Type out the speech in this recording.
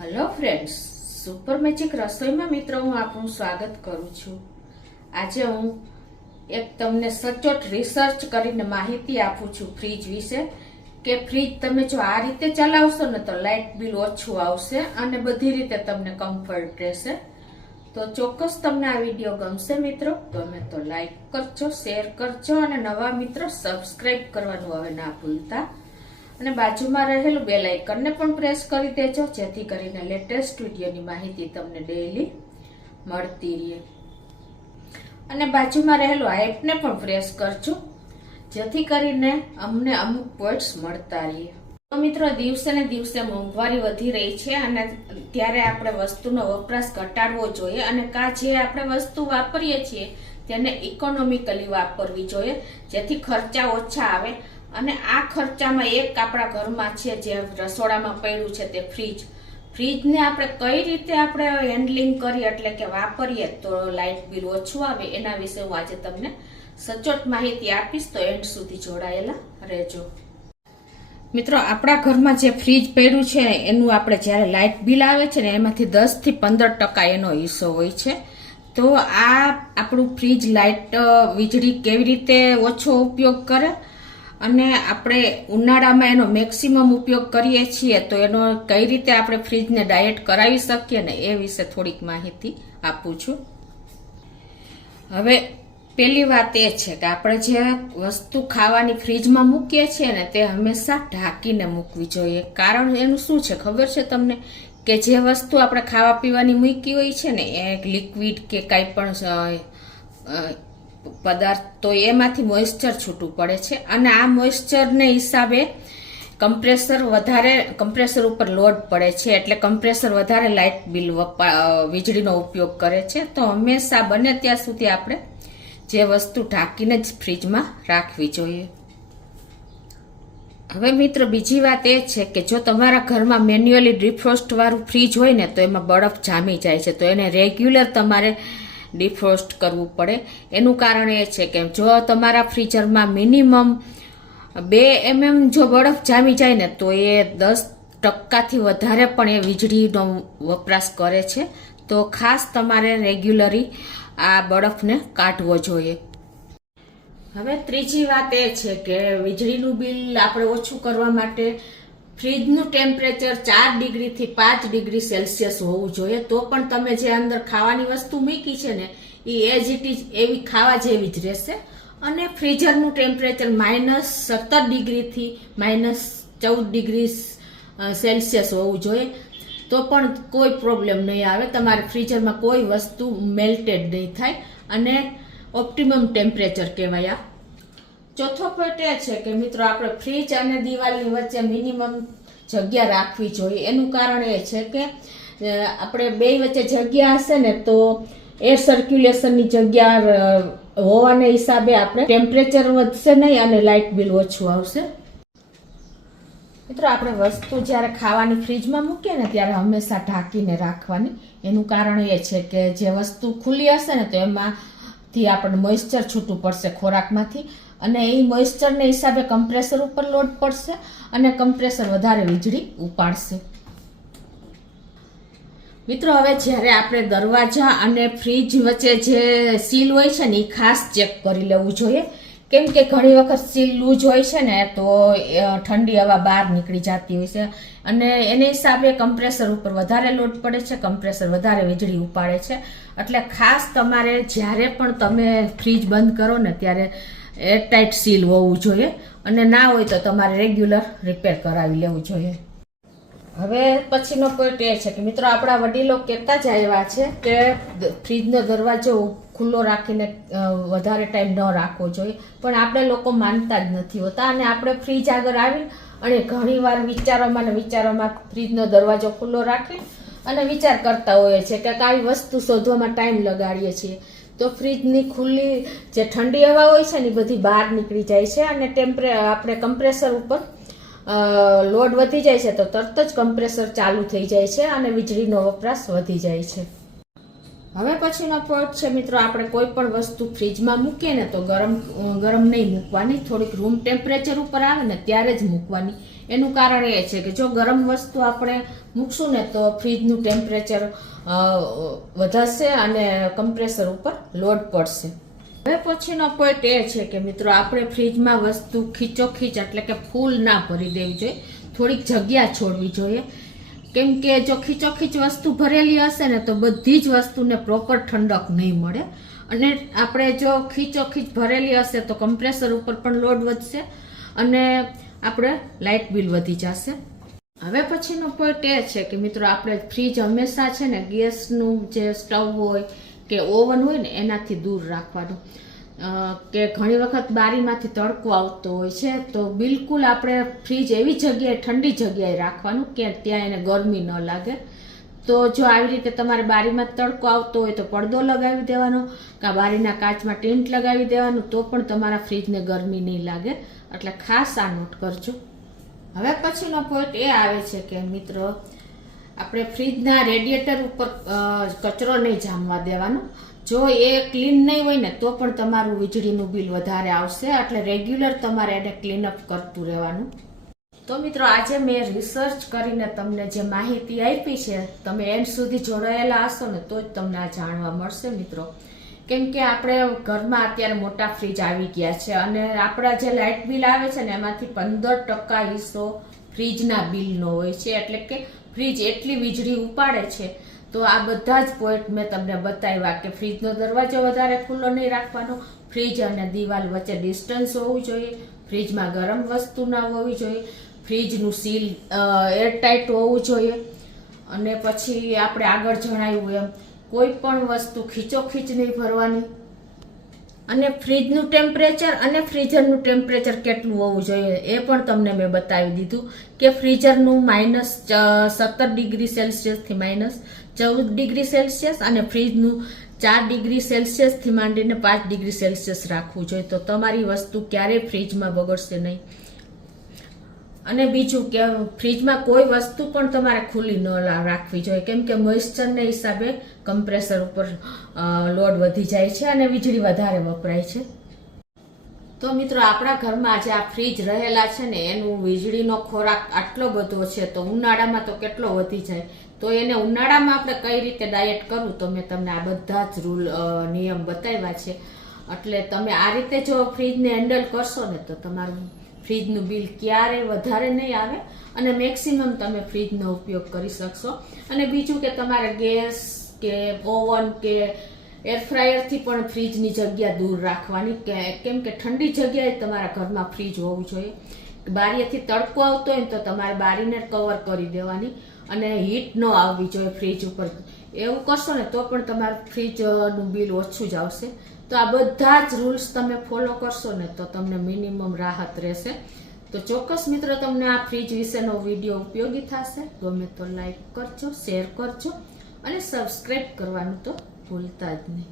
Hello friends, super magic રસોઈમાં મિત્રો હું આપનું સ્વાગત કરું છું. આજે હું એક તમને સચોટ રિસર્ચ કરીને માહિતી આપું છું ફ્રીજ વિશે કે ફ્રીજ તમે જો આ રીતે ચલાવશો ને તો લાઇટ બિલ ઓછું આવશે અને બધી રીતે તમને કમ્ફર્ટ રહેશે. તો ચોક્કસ તમને આ વિડીયો ગમશે મિત્રો. ગમે તો લાઈક કરજો, શેર કરજો અને નવા મિત્રો સબસ્ક્રાઇબ કરવાનું હવે ના ભૂલતા. અને બાજુમાં રહેલું બેલ આઇકનને પણ પ્રેસ કરી દેજો જેથી કરીને લેટેસ્ટ વિડીયોની માહિતી તમને ડેઈલી મળતી રહે. અને બાજુમાં રહેલું આઇકને પણ પ્રેસ કરજો જેથી કરીને અમને અમુક પોઈન્ટ્સ મળતા રહે. તો મિત્રો, દિવસે ને દિવસે મોંઘવારી વધી રહી છે અને ત્યારે આપણે વસ્તુનો વપરાશ ઘટાડવો જોઈએ અને જે આપણે વસ્તુ વાપરીએ છીએ તેને ઇકોનોમિકલી વાપરવી જોઈએ જેથી ખર્ચા ઓછા આવે. અને આ ખર્ચામાં એક આપણા ઘરમાં છે જે રસોડામાં પડ્યું છે તે ફ્રીજને આપણે કઈ રીતે આપણે હેન્ડલિંગ કરીએ એટલે કે વાપરીએ તો લાઇટ બિલ ઓછું આવે એના વિશે હું આજે તમને સચોટ માહિતી આપીશ. તો એન્ડ સુધી જોડાયેલા રહેજો. મિત્રો, આપણા ઘરમાં જે ફ્રીજ પડ્યું છે એનું આપણે જ્યારે લાઇટ બિલ આવે છે ને એમાંથી 10 થી 15% એનો હિસ્સો હોય છે. તો આ આપણું ફ્રીજ લાઇટ વીજળી કેવી રીતે ઓછો ઉપયોગ કરે અને આપણે ઉનાળામાં એનો મેક્સિમમ ઉપયોગ કરીએ છીએ તો એનો કઈ રીતે આપણે ફ્રીજને ડાયટ કરાવી શકીએ ને એ વિશે થોડીક માહિતી આપું છું. હવે પહેલી વાત એ છે કે આપણે જે વસ્તુ ખાવાની ફ્રીજમાં મૂકીએ છીએ ને તે હંમેશા ઢાંકીને મૂકવી જોઈએ. કારણ એનું શું છે ખબર છે તમને? કે જે વસ્તુ આપણે ખાવા પીવાની મૂકી હોય છે ને એ લિક્વિડ કે કાંઈ પણ પદાર્થ તો એમાંથી મોઇસ્ચર છૂટું પડે છે અને આ મોઇસ્ચરને હિસાબે કમ્પ્રેસર ઉપર લોડ પડે છે એટલે કમ્પ્રેસર વધારે લાઇટ બિલ વીજળીનો ઉપયોગ કરે છે. તો હંમેશા બને ત્યાં સુધી આપણે જે વસ્તુ ઢાંકીને જ ફ્રીજમાં રાખવી જોઈએ. હવે મિત્રો, બીજી વાત એ છે કે જો તમારા ઘરમાં મેન્યુઅલી ડિફ્રોસ્ટ વાળું ફ્રીજ હોય ને તો એમાં બરફ જામી જાય છે તો એને રેગ્યુલર તમારે ડિફ્રોસ્ટ કરવું પડે. એનું કારણ એ છે કે જો તમારા ફ્રીઝરમાં મિનિમમ 2 mm જો બરફ જામી જાય ને તો એ 10% વધારે પણ એ વીજળીનો વપરાશ કરે છે. તો ખાસ તમારે રેગ્યુલરી આ બરફને કાઢવો જોઈએ. હવે ત્રીજી વાત એ છે કે વીજળીનું બિલ આપણે ઓછું કરવા માટે ફ્રીજનું ટેમ્પરેચર 4 ડિગ્રીથી 5 ડિગ્રી સેલ્સિયસ હોવું જોઈએ. તો પણ તમે જે અંદર ખાવાની વસ્તુ મૂકી છે ને એ એઝ ઇટ ઇઝ એવી ખાવા જેવી જ રહેશે. અને ફ્રીઝરનું ટેમ્પરેચર -17 ડિગ્રીથી -14 ડિગ્રી સેલ્સિયસ હોવું જોઈએ. તો પણ કોઈ પ્રોબ્લેમ નહીં આવે, તમારે ફ્રીઝરમાં કોઈ વસ્તુ મેલ્ટેડ નહીં થાય અને ઓપ્ટિમમ ટેમ્પરેચર કહેવાય. ચોથો પોઈન્ટ એ છે કે મિત્રો, આપણે ફ્રીજ અને દિવાલની વચ્ચે મિનિમમ જગ્યા રાખવી જોઈએ. એનું કારણ એ છે કે આપણે બે વચ્ચે જગ્યા હશે ને તો એર સર્ક્યુલેશનની જગ્યા હોવાને હિસાબે આપણે ટેમ્પરેચર વધશે નહીં અને લાઇટ બિલ ઓછું આવશે. મિત્રો, આપણે વસ્તુ જ્યારે ખાવાની ફ્રીજમાં મૂકીએ ને ત્યારે હંમેશા ઢાંકીને રાખવાની. એનું કારણ એ છે કે જે વસ્તુ ખુલ્લી હશે ને તો એમાંથી આપણને મોઇસ્ચર છૂટું પડશે ખોરાકમાંથી અને એ મોઇસ્ચરને હિસાબે કમ્પ્રેસર ઉપર લોડ પડશે અને કમ્પ્રેસર વધારે વીજળી ઉપાડશે. મિત્રો, હવે જ્યારે આપણે દરવાજા અને ફ્રીજ વચ્ચે જે સીલ હોય છે ને એ ખાસ ચેક કરી લેવું જોઈએ. કેમ કે ઘણી વખત સીલ લૂઝ હોય છે ને તો ઠંડી હવા બહાર નીકળી જતી હોય છે અને એને હિસાબે કમ્પ્રેસર ઉપર વધારે લોડ પડે છે, કમ્પ્રેસર વધારે વીજળી ઉપાડે છે. એટલે ખાસ તમારે જ્યારે પણ તમે ફ્રીજ બંધ કરો ને ત્યારે એરટાઇટ સીલ હોવું જોઈએ અને ના હોય તો તમારે રેગ્યુલર રિપેર કરાવી લેવું જોઈએ. હવે પછીનો પોઈન્ટ એ છે કે મિત્રો, આપણા વડીલો કહેતા જ આવ્યા છે કે ફ્રીજનો દરવાજો ખુલ્લો રાખીને વધારે ટાઈમ ન રાખવો જોઈએ, પણ આપણે લોકો માનતા જ નથી હોતા અને આપણે ફ્રીજ આગળ આવી અને ઘણીવાર વિચારોમાં ફ્રીજનો દરવાજો ખુલ્લો રાખી અને વિચાર કરતા હોઈએ છીએ કે કઈ વસ્તુ શોધવામાં ટાઈમ લગાડીએ છીએ તો ફ્રીજની ખુલ્લી જે ઠંડી હવા હોય છે ને એ બધી બહાર નીકળી જાય છે અને આપણે કમ્પ્રેસર ઉપર લોડ વધી જાય છે તો તરત જ કમ્પ્રેસર ચાલુ થઈ જાય છે અને વીજળીનો વપરાશ વધી જાય છે. હવે પછીનો પોઈન્ટ છે મિત્રો, આપણે કોઈ પણ વસ્તુ ફ્રીજમાં મૂકીએ ને તો ગરમ નહીં મૂકવાની, થોડીક રૂમ ટેમ્પરેચર ઉપર આવે ને ત્યારે જ મૂકવાની. એનું કારણ એ છે કે જો ગરમ વસ્તુ આપણે મૂકશું ને તો ફ્રીજનું ટેમ્પરેચર વધારશે અને કમ્પ્રેસર ઉપર લોડ પડશે. હવે પછીનો પોઈન્ટ એ છે કે મિત્રો, આપણે ફ્રીજમાં વસ્તુ ખીચોખીચ એટલે કે ફૂલ ના ભરી દેવી જોઈએ, થોડીક જગ્યા છોડવી જોઈએ. કેમ કે જો ખીચોખીચ વસ્તુ ભરેલી હશે ને તો બધી જ વસ્તુને પ્રોપર ઠંડક નહીં મળે, અને આપણે જો ખીચોખીચ ભરેલી હશે તો કમ્પ્રેસર ઉપર પણ લોડ વધશે અને આપણે લાઇટ બિલ વધી જશે. હવે પછીનો પોઈન્ટ એ છે કે મિત્રો, આપણે ફ્રીજ હંમેશા છે ને ગેસનું જે સ્ટવ હોય કે ઓવન હોય ને એનાથી દૂર રાખવાનું. કે ઘણી વખત બારીમાંથી તડકો આવતો હોય છે તો બિલકુલ આપણે ફ્રીજ એવી જગ્યાએ ઠંડી જગ્યાએ રાખવાનું કે ત્યાં એને ગરમી ન લાગે. તો જો આવી રીતે તમારે બારીમાં તડકો આવતો હોય તો પડદો લગાવી દેવાનો, કાં બારીના કાચમાં ટેન્ટ લગાવી દેવાનું, તો પણ તમારા ફ્રીજને ગરમી નહીં લાગે. એટલે ખાસ આ નોટ કરજો. હવે પછીનો પોઈન્ટ એ આવે છે કે મિત્રો, આપણે ફ્રીજના રેડિયેટર ઉપર કચરો નહીં જામવા દેવાનો. જો એ ક્લીન નહીં હોય ને તો પણ તમારું વીજળીનું બિલ વધારે આવશે, એટલે રેગ્યુલર તમારે એને ક્લીનઅપ કરતું રહેવાનું. તો મિત્રો, આજે મેં રિસર્ચ કરીને તમને જે માહિતી આપી છે, તમે એન્ડ સુધી જોડાયેલા હશો ને તો જ તમને આ જાણવા મળશે મિત્રો. કેમ કે આપણે ઘરમાં અત્યારે મોટા ફ્રીજ આવી ગયા છે અને આપણા જે લાઇટ બિલ આવે છે ને એમાંથી 15% હિસ્સો ફ્રીજના બિલનો હોય છે. એટલે કે ફ્રીજ એટલી વીજળી ઉપાડે છે. તો આ બધા જ પોઈન્ટ મેં તમને બતાવ્યા કે ફ્રીજનો દરવાજો વધારે ખુલ્લો નહીં રાખવાનો, ફ્રીજ અને દિવાલ વચ્ચે ડિસ્ટન્સ હોવું જોઈએ, ફ્રીજમાં ગરમ વસ્તુ ના હોવી જોઈએ, ફ્રીજનું સીલ એરટાઇટ હોવું જોઈએ, અને પછી આપણે આગળ જણાવ્યું એમ કોઈ પણ વસ્તુ ખીચોખીચ નહીં ભરવાની, અને ફ્રીજનું ટેમ્પરેચર અને ફ્રીઝરનું ટેમ્પરેચર કેટલું હોવું જોઈએ એ પણ તમને મેં બતાવી દીધું કે ફ્રીઝરનું -17 ડિગ્રી સેલ્સિયસથી -14 ડિગ્રી સેલ્સિયસ અને ફ્રીજનું 4 ડિગ્રી સેલ્સિયસથી માંડીને 5 ડિગ્રી સેલ્સિયસ રાખવું જોઈએ. તો તમારી વસ્તુ ક્યારેય ફ્રીજમાં બગડશે નહીં. અને બીજું કે ફ્રીજમાં કોઈ વસ્તુ પણ તમારે ખુલ્લી ન રાખવી જોઈએ, કેમ કે મોઇસ્ચરને હિસાબે કમ્પ્રેસર ઉપર લોડ વધી જાય છે અને વીજળી વધારે વપરાય છે. તો મિત્રો, આપણા ઘરમાં આજે આ ફ્રીજ રહેલા છે ને એનું વીજળીનો ખોરાક આટલો બધો છે તો ઉનાળામાં તો કેટલો વધી જાય. તો એને ઉનાળામાં આપણે કઈ રીતે ડાયટ કરવું તો મેં તમને આ બધા જ નિયમ બતાવ્યા છે. એટલે તમે આ રીતે જો ફ્રીજને હેન્ડલ કરશો ને તો તમારું ફ્રીજનું બિલ ક્યારેય વધારે નહીં આવે અને મેક્સિમમ તમે ફ્રીજનો ઉપયોગ કરી શકશો. અને બીજું કે તમારે ગેસ કે ઓવન કે એર ફ્રાયરથી પણ ફ્રીજની જગ્યા દૂર રાખવાની, કેમ કે ઠંડી જગ્યાએ તમારા ઘરમાં ફ્રીજ હોવું જોઈએ. બારીએથી તડકો આવતો હોય ને તો તમારે બારીને કવર કરી દેવાની અને હીટ ન આવવી જોઈએ ફ્રીજ ઉપર. એવું કરશો ને તો પણ તમારું ફ્રીજનું બિલ ઓછું જ આવશે. તો આ બધા જ રૂલ્સ તમે ફોલો કરશો ને તો તમને મિનિમમ રાહત રહેશે. તો ચોક્કસ મિત્રો, તમને આ ફ્રીજ વિશેનો વિડીયો ઉપયોગી થશે. ગમે તો લાઈક કરજો, શેર કરજો અને સબસ્ક્રાઈબ કરવાનું તો ભૂલતા જ નહીં.